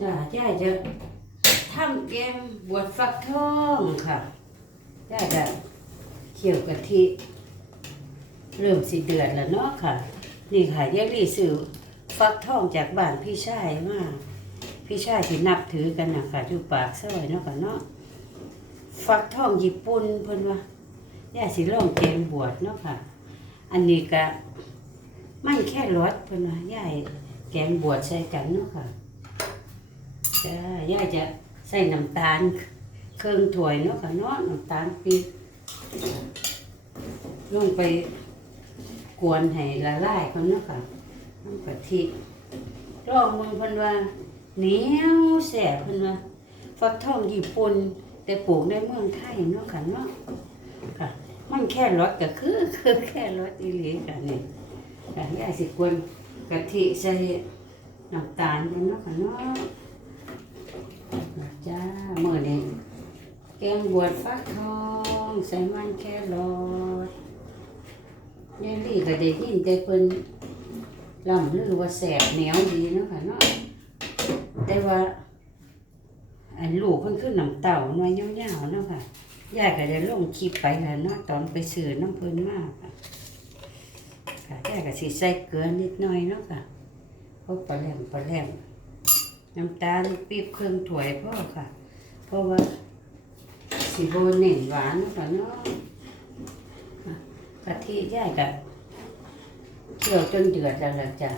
จ้าย่าจะทำแกงบวชฟักทองค่ะย่าจะเคี่ยวกะทิ เริ่มสิเดือดแล้วเนาะค่ะ นี่ค่ะยายลี่ซื้อฟักทองจากบ้านพี่ชายมาพี่ชายที่นับถือกันนะค่ะอยู่ปากซอยเนาะค่ะเนาะฟักทองญี่ปุ่นเพิ่นว่าย่าสิลองแกงบวชเนาะค่ะ อันนี้ก็มันแค่รสเพิ่นว่าย่ายแกงบวชใส่กันเนาะค่ะ จ้าย่าจะใส่น้ำตาลเครื่องถ้วยเนาะค่ะเนาะน้ำตาลปี๊บลงไปกวนให้ละลายคนเนาะค่ะน้ำกะทิลองมึงเพิ่นว่าเหนียวแสบเพิ่นว่าฟักทองญี่ปุ่นแต่ปลูกในเมืองไทยเนาะค่ะเนาะค่ะ มันแค่รสก็คือคือแค่รสอีหลีค่ะนี่ค่ะยายสิกวนกะทิใส่น้ำตาลเนเนาะค่ะเนาะ จ้ามือนี้แกงบวชฟักทองใส่มันแค่รสยายลี่ก็ได้ยินแต่เพิ่นล่ำลือว่าแสบเหนียวดีเนาะค่ะเนาะแต่ว่า อันลูกเพิ่นคือน้ำเต่าน้อยยาวๆเนาะค่ะยายก็ได้ลงคลิปไปแล้วเนาะตอนไปซื้อน้ำเพิ่นมาค่ะค่ะยายก็สิใส่เกลือนิดหน่อยเนาะค่ะเพราะปลาแหลมปลาแหลม น้ำตาลปี๊บเครื่องถ้วยพ่อค่ะ เพราะว่าสิโบเน่นหวานเนาะค่ะเนาะกะทิย่ายกับเคี่ยวจนเดือดแล้วล่ะจ้ะ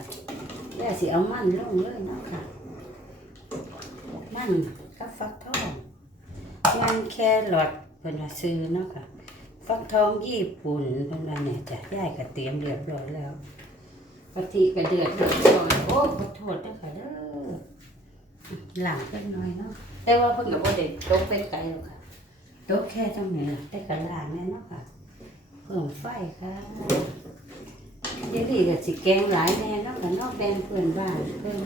ย่าสิเอามันลงเลยเนาะค่ะ มันกับฟักทองมันแครอทเป็นว่าซื้อเนาะค่ะ ฟักทองญี่ปุ่นเป็นว่าเนี่ยจ้ะย่ายก็เตรียมเรียบร้อยแล้วกะทิก็เดือดเรียบร้อยโอ้ขอโทษนะค่ะเด้อ หลังกันหน่อยเนาะแต่ว่าเพิ่งกับว่าเด็กตกไปไกลหรอกค่ะตกแค่ตรงนี้ล่ะแต่กันล่างเนี่ยเนาะค่ะเพิ่มไฟค่ะเดี๋ยวนี้ก็สิแกงหลายแน่เนาะกันเนอกแกงเพื่อนบ้านเพิ่น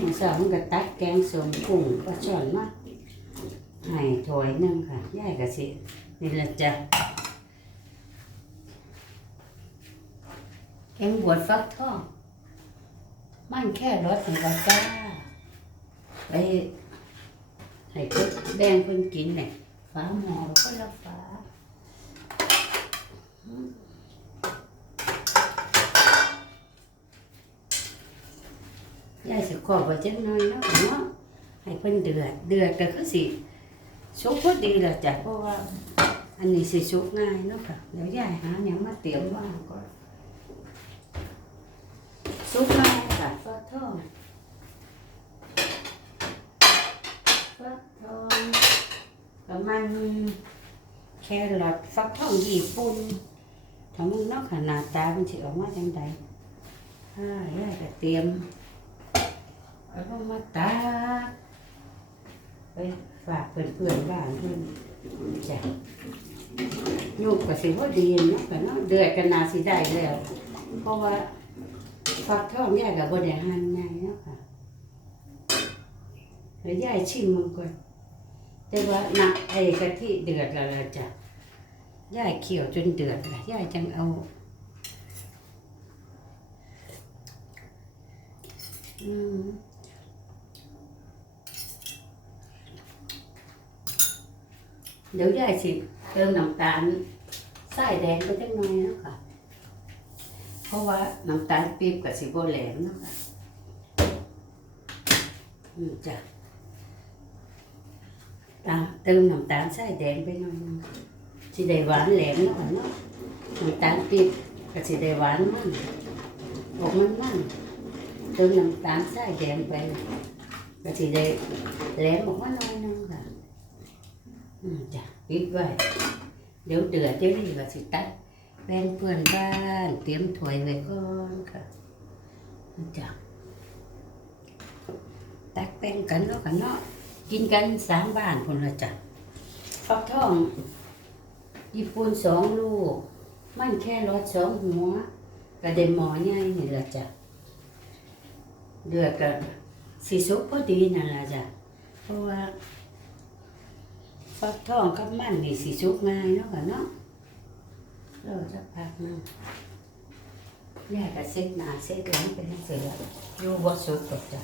มื้อเช้ามันก็ตักแกงส้มกุ้งปลาช่อนมาให้ถ้วยหนึงค่ะยายก็สินี่ละจ้ะแกงบวชฟักทอง มันแค่รสนี่ก็จ้าไปให้เพิ่นแบ่งเพิ่นกินเนี่ยฝาหม้อก็ละฝาย่ายสิขอไว้จังหน่อยเนาะเนาะให้เพิ่นเดือดเดือดก็คือสิสุกพอดีล่ะจ้ะเพราะว่า อันนี้สิสุกง่ายเนาะค่ะเดี๋ยวยายหาหยังมาเตรียมว่างก่อนสุกง่าย ฟักทองฟักทองประมาณแครอทฟักทองญี่ปุ่นถ้ามึงนอกขนาดตามันสิออกมาจังใดอ่าย่ายก็เตรียมเอาลงมาตากไปฝากเพื่อนๆบ้านเพื่อนจ้ะโยกก็สิว่าดีนะก็เนาะเดือดกันนาสิได้แล้ว เพราะว่า ฟักทองยายก็บ่ได้หั่นใหญ่เนาะค่ะแล้วยายชิมมันก่อนแต่ว่าหนักไอ้กะทิเดือดแล้วล่ะจ้ะยายเคี่ยวจนเดือดละยายจังเอาอืมเดี๋ยวยายสิเติมน้ำตาลใส่แดงไปจังหน่อยเนาะค่ะ ราะว่าน้ำตาลปี๊บกับสิบโบแหลมนะค่ะอืมจ้ะตาเติมน้ำตาลใส่แดงไปหน่อยนึงสิได้หวานแหลมเนาะค่ะเนาะน้ำตาลปี๊บก็สิได้หวานมันออกมันมั่นเติมน้ำตาลใส่แดงไปก็สิได้แหลมออกมาหน่อยนึงค่ะอืมจ้ะปิดไว้เดี๋ยวเดือดเดี๋ยวนี้ก็สิตัก แบ่งเพื่อนบ้านเตรียมถ้วยไว้ก่อนค่ะจ้ะตักแบ่งกันเนาะค่ะเนาะกินกันสามบ้านคนละจ้ะฟักทองญี่ปุ่นสองลูก มันแค่รสสองหัวกระเด็นหมอใหญ่นี่ละจ้ะเดือดกับสีสุกพอดีนั่นละจ้ะเพราะว่าฟักทองกับมันนี่สีสุกง่ายเนาะค่ะเนาะ ราจะพักนึงแม่ก็เซ็ตหนาเซ็ตหลังเป็นจังซี่ล่ะอยู่บ่สุดตกจ้ะ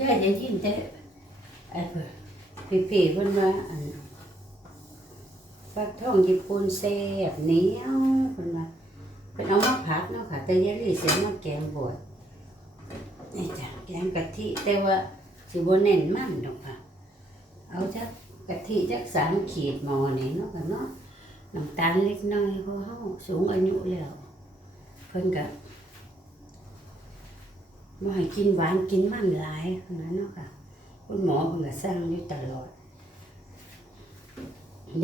ย่าได้ยินแต่ไอ้เพิ่นพี่ๆเพิ่นว่าอันฟักทองญี่ปุ่นแซ่บเหนียวเพิ่นว่าเพิ่นเอามาผัดเนาะค่ะ แต่ยายลี่สิเอามาแกงบวช นี่จ้ะแกงกะทิแต่ว่าสิบ่เน้นมันดอกค่ะ เอาจักกะทิจักสามขีดหมอนี่เนาะค่ะเนาะน้ำตาลเล็กน้อยเพราะเฮาสูงอายุแล้วเพิ่นก็บ่ให้กินหวานกินมันหลายเท่าดนเนาะค่ะคุณหมอเพิ่นก็สั่งอยู่ตลอด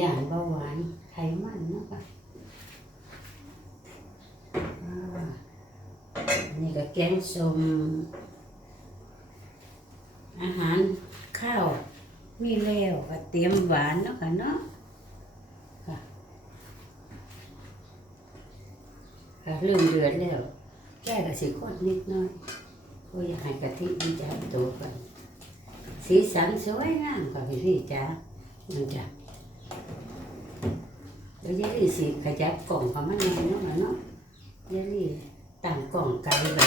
ย่านเบาหวานไขมันเนาะค่ะอ่า นี่ก็แกงส้มอาหารข้าวมีแล้วก็เตรียมหวานเนาะค่ะเนาะค่ะค่ะเริ่มเดือดแล้ว แก้ก็สิโคตรนิดน้อยก็อยากให้กะทิมันจับตัวกันสีสันสวยงามค่ะพี่จ๋ามันจ้ะเดี๋ยวยายลี่สิขยับกล่องของมันหน่อยเนาะเนาะยายลี่ ตั้งกล่องไกลไป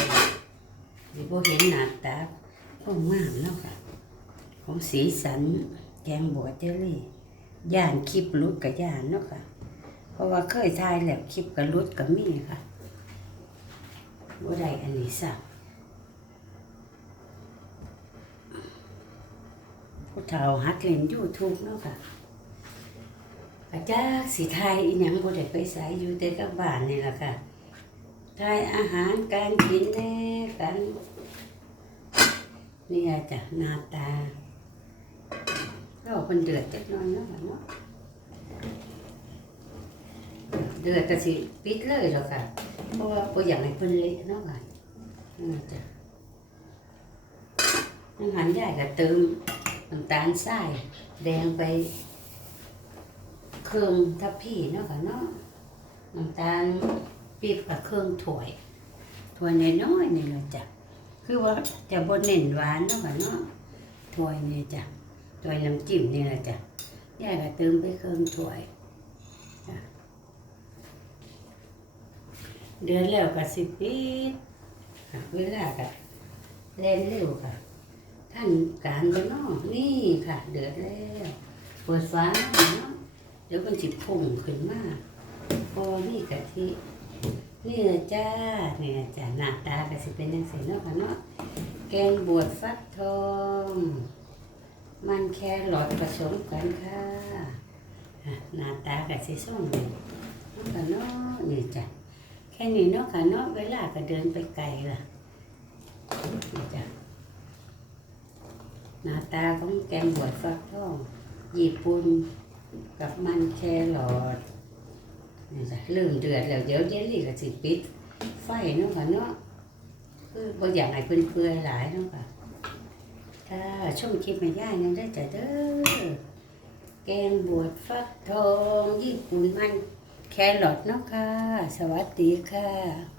ดิบเห็นหน้าตาก็งามเนาะค่ะ ของสีสันแกงบัวเจลี่ย่านคลิปรุดกับย่านเนาะค่ะ เพราะว่าเคยทายแล้วคลิปกับรุดกับมีค่ะว่าได้อันนี้สักผู้เฒ่าฮัดเล่นยูทูบเนาะค่ะอาจารย์สีไทยอีหยังบ่ได้ไปใส่อยู่แต่กับบ้านนี่แหละค่ะ ทายอาหารการกินแน่กันนี่อาจ้ะหน้าตาเราเป็นเดือดจักน้อยเนาะเนาะเดือดก็สิปิดเลยหรอกค่ะเพราะว่าบ่อยากให้เพิ่นเละเนาะค่ะอืมจ้ะอาหารใหญ่ก็เติมน้ำตาลทรายแดงไปเครื่องทัพพี่เนาะค่ะเนาะน้ำตาล ปีบกับเครื่องถ้วยถ้วยน้อยๆนี่เลยจ้ะคือว่าจะบ่เน้นหวานเนาะค่ะเนาะถ้วยนี่จ้ะถ้วยน้ำจิ้มนี่แหละจ้ะยายก็เติมไปเครื่องถ้วยเดือนแล้วก็สิปิดค่ะเวลาก็เล่นเร็วค่ะ ท่านการกันเนาะนี่ค่ะ เดือดแล้วเปิดฟ้าเนาะเดี๋ยวมันสิพุ่งขึ้นมากพอมีกะทิ นี่แหละจ้าเนี่ยจ้ะหน้าตาก็สิเป็นจังซี่เนาะค่ะเนาะแกงบวชฟักทอง มันแครอทผสมกันค่ะหน้าตากับสีส้มนี่น้องกันเนาะนี่จ้ะแค่นี้เนาะค่ะเนาะเวลาก็เดินไปไกลล่ะนี่จ้ะหน้าตาของแกงบวชฟักทองญี่ปุ่นกับมันแครอท นี่จ้ะเริ่มเดือดแล้วเดี๋ยวเย็นนี่ก็สิปิด ไฟเนาะค่ะเนาะคือบ่อยากให้เปื่อยๆหลายเนาะค่ะถ้าช่วงคลิปมาย่ายนั่นได้จ้ะเด้อแกงบวชฟักทองญี่ปุ่นมันแครอทเนาะค่ะ สวัสดีค่ะ